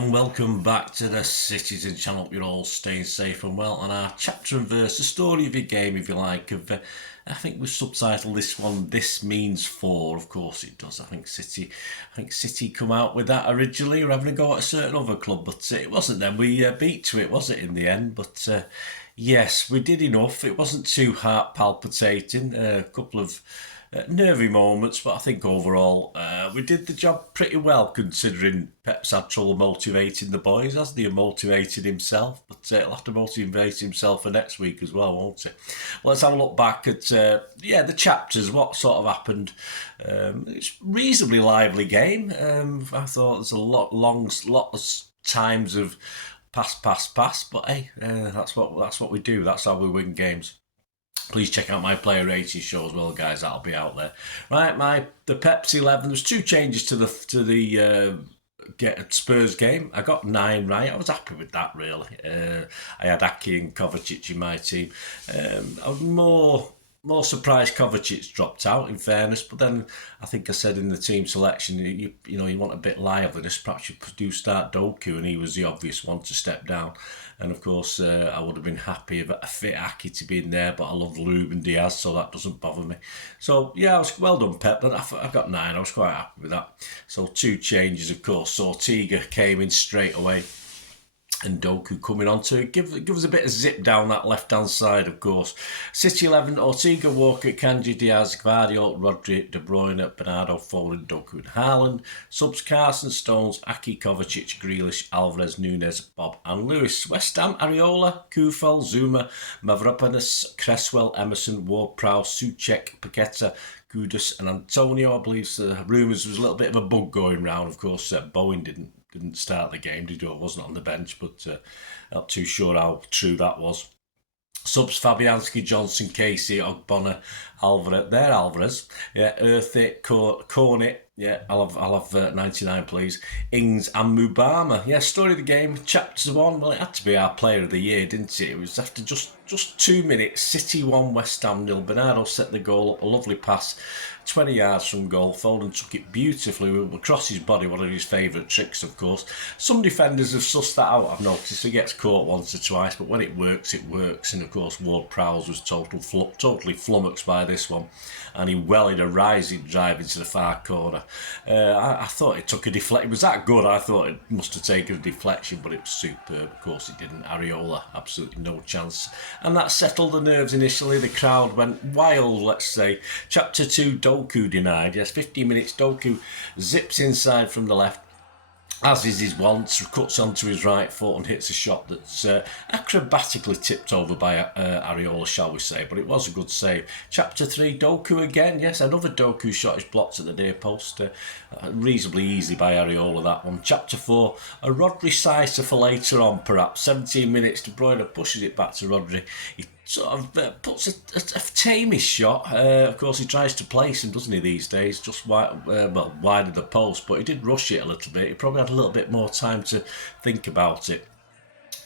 and welcome back to the Citizen channel. Hope you're all staying safe and well. On our chapter and verse, the story of your game, if you like, I think we've subtitled this one, This Means For. Of course it does. I think City come out with that originally, or having a go at a certain other club, but it wasn't them we beat to it, was it, in the end? But yes, we did enough. It wasn't too heart palpitating. A couple of nervy moments, but I think overall we did the job pretty well, considering Pep's had trouble motivating the boys, hasn't he? Motivated himself, but he'll have to motivate himself for next week as well, won't he? Let's have a look back at the chapters, what sort of happened. It's a reasonably lively game. I thought there's a lot of times of pass, but hey, that's what we do. That's how we win games. Please check out my player rating show as well, guys. That'll be out there. Right, the Pepsi 11. There's two changes to the Spurs game. I got 9 right. I was happy with that, really. I had Aki and Kovacic in my team. I was more surprised Kovacic dropped out, in fairness, but then I think I said in the team selection, you want a bit liveliness. Perhaps you do start Doku, and he was the obvious one to step down. And of course, I would have been happy if a fit Aki to be in there, but I love Ruben Diaz, so that doesn't bother me. So yeah, I was well done, Pep. But I got 9. I was quite happy with that. So 2 changes, of course. So Ortega came in straight away, and Doku coming on to give us a bit of zip down that left-hand side, of course. City 11, Ortega, Walker, Kanji, Diaz, Gvardiol, Rodri, De Bruyne, Bernardo, Foden, Doku and Haaland. Subs, Carson, Stones, Aki, Kovacic, Grealish, Alvarez, Nunes, Bob and Lewis. West Ham, Areola, Kufel, Zuma, Mavropanos, Cresswell, Emerson, Ward-Prowse, Souček, Paqueta, Kudus and Antonio. I believe rumours there was a little bit of a bug going round. Of course, Bowen didn't start the game, did he? Wasn't on the bench, but not too sure how true that was. Subs, Fabianski, Johnson, Casey, Ogbonna, Alvarez, yeah, Earthy, Cornet, yeah, I'll have 99, please. Ings and Mubama. Yeah, story of the game, chapter 1. Well, it had to be our player of the year, didn't it? It was after just 2 minutes. City 1, West Ham 0. Bernardo set the goal up, a lovely pass, 20 yards from goal. Foden took it beautifully across his body, one of his favourite tricks, of course. Some defenders have sussed that out, I've noticed. He gets caught once or twice, but when it works, it works. And of course, Ward-Prowse was totally flummoxed by this one. And he wellied a rising drive into the far corner. I thought it took a deflection. It was that good. I thought it must have taken a deflection, but it was superb. Of course, it didn't. Areola, absolutely no chance. And that settled the nerves initially. The crowd went wild, let's say. Chapter 2, Doku denied. Yes, 15 minutes. Doku zips inside from the left, as is his wont, cuts onto his right foot and hits a shot that's acrobatically tipped over by Areola, shall we say, but it was a good save. Chapter 3, Doku again. Yes, another Doku shot is blocked at the near post. Reasonably easy by Areola, that one. Chapter 4, a Rodri sizer for later on, perhaps. 17 minutes, De Bruyne pushes it back to Rodri. He sort of puts a tameish shot. Of course, he tries to place him, doesn't he, these days? Just wide of the post, but he did rush it a little bit. He probably had a little bit more time to think about it.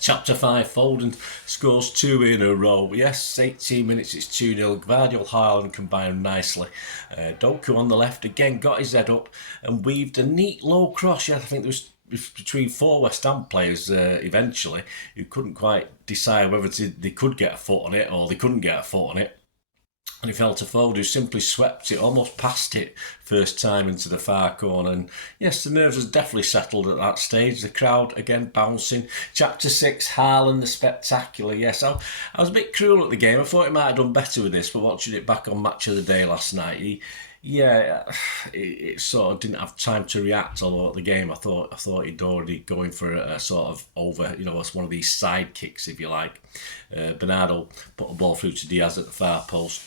Chapter 5, Foden scores 2 in a row. Yes, 18 minutes, it's 2-0. Gvardiol, Haaland combined nicely. Doku on the left again got his head up and weaved a neat low cross. Yeah, I think there was between 4 West Ham players eventually who couldn't quite decide whether they could get a foot on it or they couldn't get a foot on it. And he fell to Foden, who simply swept it, almost passed it first time into the far corner. And yes, the nerves was definitely settled at that stage. The crowd, again, bouncing. Chapter 6, Haaland, the spectacular. Yes, I was a bit cruel at the game. I thought he might have done better with this, but watching it back on Match of the Day last night, it sort of didn't have time to react. Although at the game, I thought he'd already going for a sort of over, it's one of these side kicks, if you like. Bernardo put the ball through to Diaz at the far post.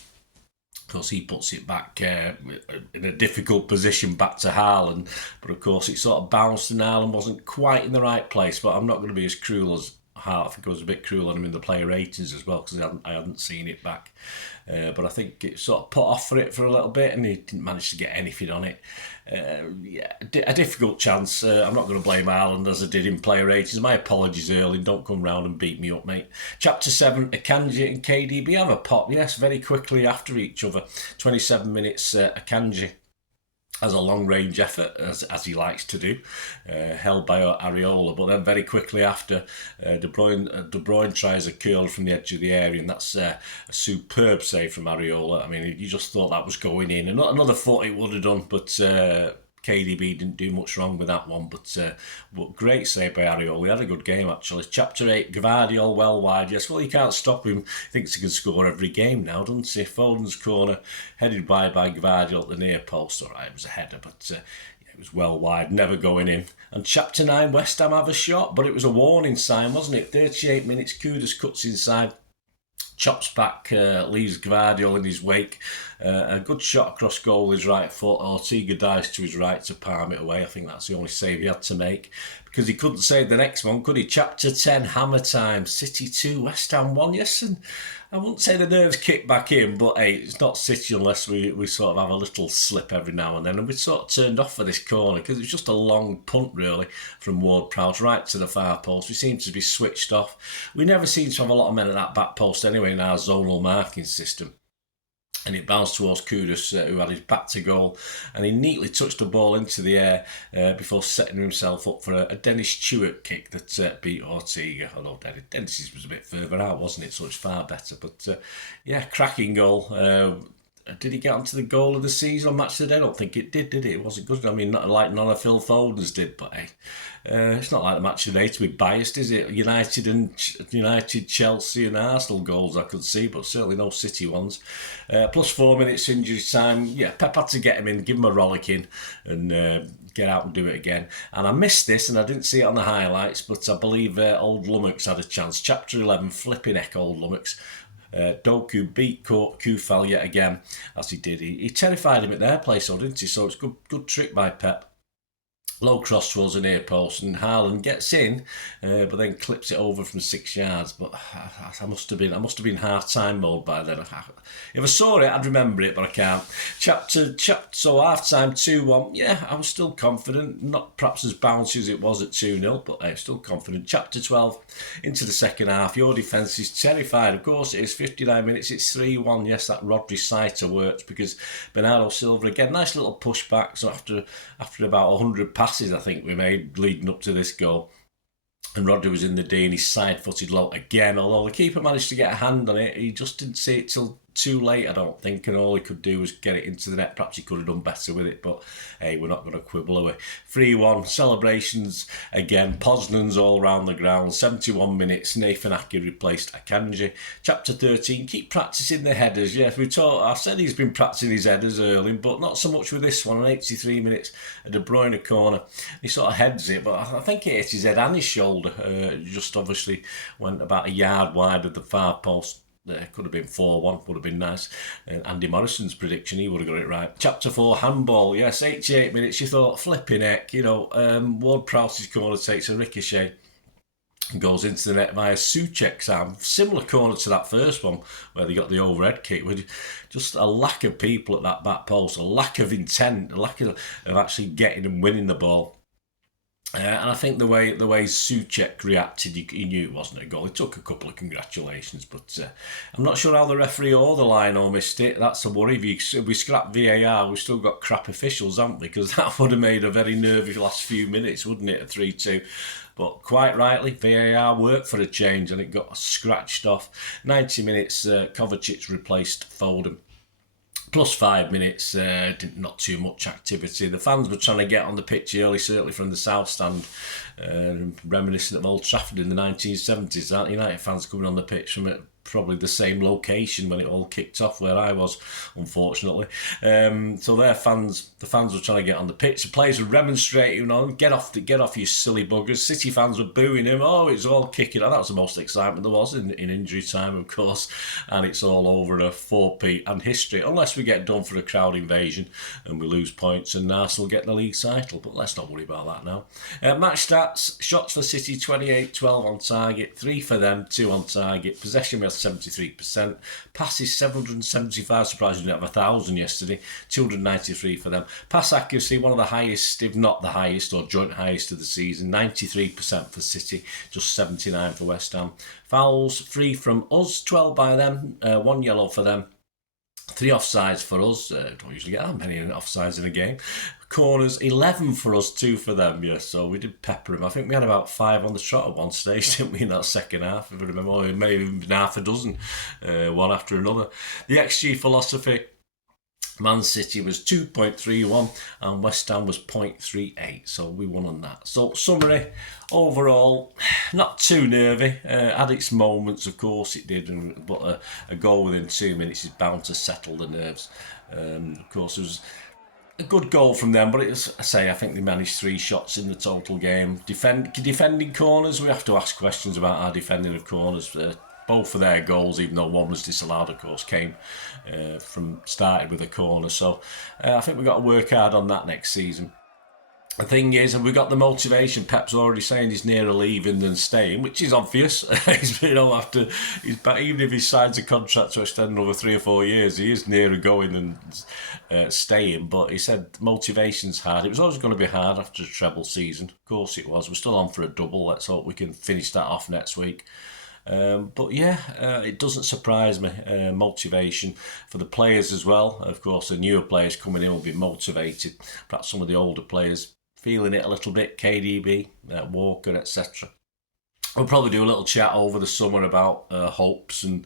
Of course, he puts it back in a difficult position back to Haaland. But of course, it sort of bounced and Haaland wasn't quite in the right place. But I'm not going to be as cruel as Hart. I think I was a bit cruel on him in the player ratings as well because I hadn't seen it back. But I think it sort of put off for it for a little bit and he didn't manage to get anything on it. A difficult chance. I'm not going to blame Haaland as I did in player ratings. My apologies, Erling. Don't come round and beat me up, mate. Chapter 7, Akanji and KDB have a pop. Yes, very quickly after each other. 27 minutes, Akanji as a long-range effort, as he likes to do, held by Areola. But then very quickly after, De Bruyne tries a curl from the edge of the area, and that's a superb save from Areola. I mean, you just thought that was going in. And another foot it would have done, but KDB didn't do much wrong with that one. But great save by Areola. He had a good game, actually. Chapter 8, Gvardiol well wide. Yes, well, you can't stop him. He thinks he can score every game now, doesn't he? Foden's corner, headed wide by Gvardiol at the near post. All right, it was a header, but it was well wide, never going in. And Chapter 9, West Ham have a shot, but it was a warning sign, wasn't it? 38 minutes, Kudus cuts inside, chops back, leaves Gvardiol in his wake. A good shot across goal, his right foot. Ortega dives to his right to palm it away. I think that's the only save he had to make, because he couldn't save the next one, could he? Chapter 10, Hammer Time. City 2, West Ham 1. Yes, and I wouldn't say the nerves kicked back in, but hey, it's not City unless we sort of have a little slip every now and then. And we sort of turned off for this corner because it was just a long punt, really, from Ward-Prowse right to the far post. We seem to be switched off. We never seem to have a lot of men at that back post anyway in our zonal marking system. And it bounced towards Kudus, who had his back to goal, and he neatly touched the ball into the air before setting himself up for a Dennis Stewart kick that beat Ortega. Although Dennis's was a bit further out, wasn't it? So it's far better. But yeah, cracking goal. Did he get onto the goal of the season on Match of the Day? I don't think it did it? It wasn't good. I mean, not like none of Phil Foden's did, but hey, it's not like the Match of the Day to be biased, is it? United, Chelsea and Arsenal goals I could see, but certainly no City ones. Plus 4 minutes injury time. Yeah, Pep had to get him in, give him a rollicking, and get out and do it again. And I missed this, and I didn't see it on the highlights, but I believe Old Lummox had a chance. Chapter 11, flipping heck, Old Lummox. Doku beat Kufal yet again, as he did. He terrified him at their place, though, didn't he? So it's good trick by Pep. Low cross towards the near post, and Haaland gets in, but then clips it over from 6 yards. But I must have been half-time mode by then. If I saw it, I'd remember it, but I can't. So half-time 2-1. Yeah, I was still confident. Not perhaps as bouncy as it was at 2-0, but I'm still confident. Chapter 12, into the second half. Your defence is terrified. Of course it is. 59 minutes. It's 3-1. Yes, that Rodri sighter worked because Bernardo Silva again. Nice little pushback. So after about 100 passes, I think we made leading up to this goal, and Rodri was in the D and he side-footed low again. Although the keeper managed to get a hand on it, he just didn't see it till too late, I don't think, and all he could do was get it into the net. Perhaps he could have done better with it, but hey, we're not going to quibble, are we? 3-1, celebrations again, Poznan's all round the ground. 71 minutes, Nathan Aki replaced Akanji. Chapter 13, keep practising the headers. Yes, I said he's been practising his headers early, but not so much with this one. On 83 minutes, a De Bruyne corner, he sort of heads it, but I think he hit his head and his shoulder. Just obviously went about a yard wide of the far post. Could have been 4-1, would have been nice. Andy Morrison's prediction, he would have got it right. Chapter 4, handball. Yes, 88 minutes. You thought, flipping heck, Ward-Prowse's corner takes a ricochet and goes into the net via Souček's arm. Similar corner to that first one where they got the overhead kick, with just a lack of people at that back post, a lack of intent, a lack of actually getting and winning the ball. And I think the way Souček reacted, he knew it wasn't a goal. He took a couple of congratulations, but I'm not sure how the referee or the lino missed it. That's a worry. If we scrap VAR, we've still got crap officials, haven't we? Because that would have made a very nervy last few minutes, wouldn't it, at 3-2? But quite rightly, VAR worked for a change and it got scratched off. 90 minutes, Kovacic replaced Foden. Plus 5 minutes, not too much activity. The fans were trying to get on the pitch early, certainly from the south stand, reminiscent of Old Trafford in the 1970s. Aren't United fans coming on the pitch from probably the same location when it all kicked off where I was, unfortunately. So the fans were trying to get on the pitch. The players were remonstrating, get off you silly buggers. City fans were booing him. Oh, it's all kicking on. That was the most excitement there was in injury time, of course. And it's all over a 4p and history, unless we get done for a crowd invasion and we lose points and Arsenal get the league title. But let's not worry about that now. Match stats, shots for City 28-12 on target, 3 for them, 2 on target. Possession we had 73%. Passes 775, surprised we didn't have 1,000 yesterday. 293 for them. Pass accuracy, one of the highest, if not the highest, or joint highest of the season. 93% for City, just 79 for West Ham. Fouls, 3 from us, 12 by them, 1 yellow for them. 3 offsides for us. Don't usually get that many offsides in a game. Corners, 11 for us, 2 for them. Yeah, so we did pepper them. I think we had about 5 on the trot at one stage, didn't we, in that second half? If I remember, or maybe even half a dozen, one after another. The XG philosophy. Man City was 2.31 and West Ham was 0.38, so we won on that. So summary, overall, not too nervy. Had its moments, of course it did, but a goal within 2 minutes is bound to settle the nerves. Of course, it was a good goal from them, but I think they managed 3 shots in the total game. Defending corners, we have to ask questions about our defending of corners. Both of their goals, even though one was disallowed, of course, started with a corner. So I think we've got to work hard on that next season. The thing is, and we got the motivation. Pep's already saying he's nearer leaving than staying, which is obvious. Even if he signs a contract to extend another 3 or 4 years, he is nearer going than staying. But he said motivation's hard. It was always going to be hard after a treble season. Of course it was. We're still on for a double. Let's hope we can finish that off next week. But yeah, it doesn't surprise me. Motivation for the players as well. Of course, the newer players coming in will be motivated. Perhaps some of the older players feeling it a little bit. KDB, Walker, etc. We'll probably do a little chat over the summer about hopes, and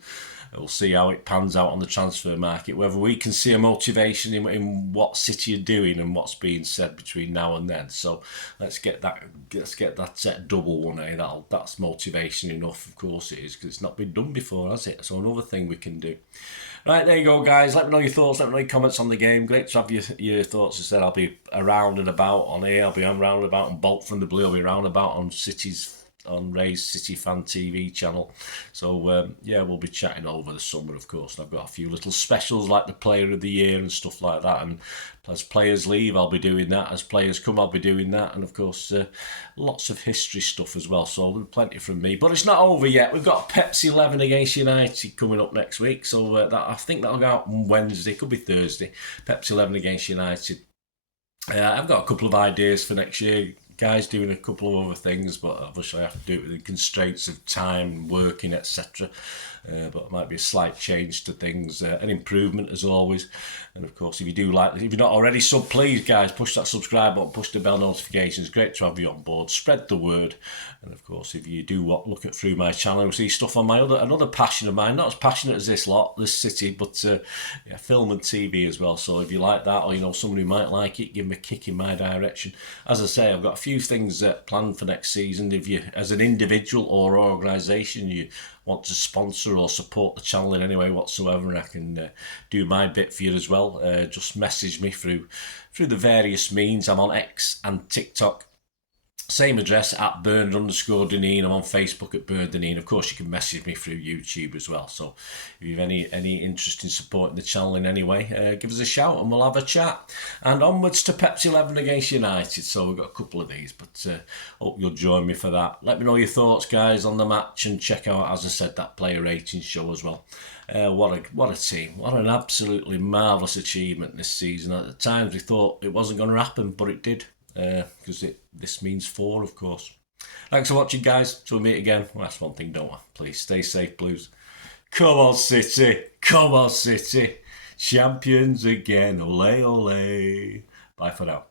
we'll see how it pans out on the transfer market. Whether we can see a motivation in what City are doing and what's being said between now and then. So let's get that double one. That's motivation enough. Of course it is, because it's not been done before, has it? So another thing we can do. Right, there you go, guys. Let me know your thoughts. Let me know your comments on the game. Great to have your thoughts. As I said, I'll be around and about on here. I'll be around and about on Bolt from the Blue. I'll be around and about on Ray's City Fan TV channel. So yeah, we'll be chatting over the summer, of course. And I've got a few little specials like the Player of the Year and stuff like that. And as players leave, I'll be doing that. As players come, I'll be doing that. And of course, lots of history stuff as well. So there'll be plenty from me. But it's not over yet. We've got Pepsi 11 against United coming up next week. So I think that'll go out on Wednesday. Could be Thursday. Pepsi 11 against United. I've got a couple of ideas for next year. Guys doing a couple of other things, but obviously I have to do it with the constraints of time, working, etc. But it might be a slight change to things, an improvement as always. And of course, if you're not already sub, please guys, push that subscribe button, push the bell notifications. Great to have you on board. Spread the word. And of course, if you do look at through my channel, you'll see stuff on my another passion of mine, not as passionate as this City, but yeah, film and TV as well. So if you like that, or you know someone who might like it, give me a kick in my direction. As I say, I've got a few things planned for next season. If you, as an individual or organisation, you want to sponsor or support the channel in any way whatsoever, and I can do my bit for you as well, just message me through the various means. I'm on X and TikTok. Same address at Bernard_Deneen. I'm on Facebook at Bernard_Deneen. Of course, you can message me through YouTube as well. So if you have any interest in supporting the channel in any way, give us a shout and we'll have a chat. And onwards to Pepsi 11 against United. So we've got a couple of these, but hope you'll join me for that. Let me know your thoughts, guys, on the match, and check out, as I said, that player rating show as well. What a team. What an absolutely marvellous achievement this season. At the times we thought it wasn't going to happen, but it did. Because this means 4, of course. Thanks for watching, guys. Till we meet again. Well, that's one thing, don't I? Please stay safe, Blues. Come on, City. Come on, City. Champions again. Ole, ole. Bye for now.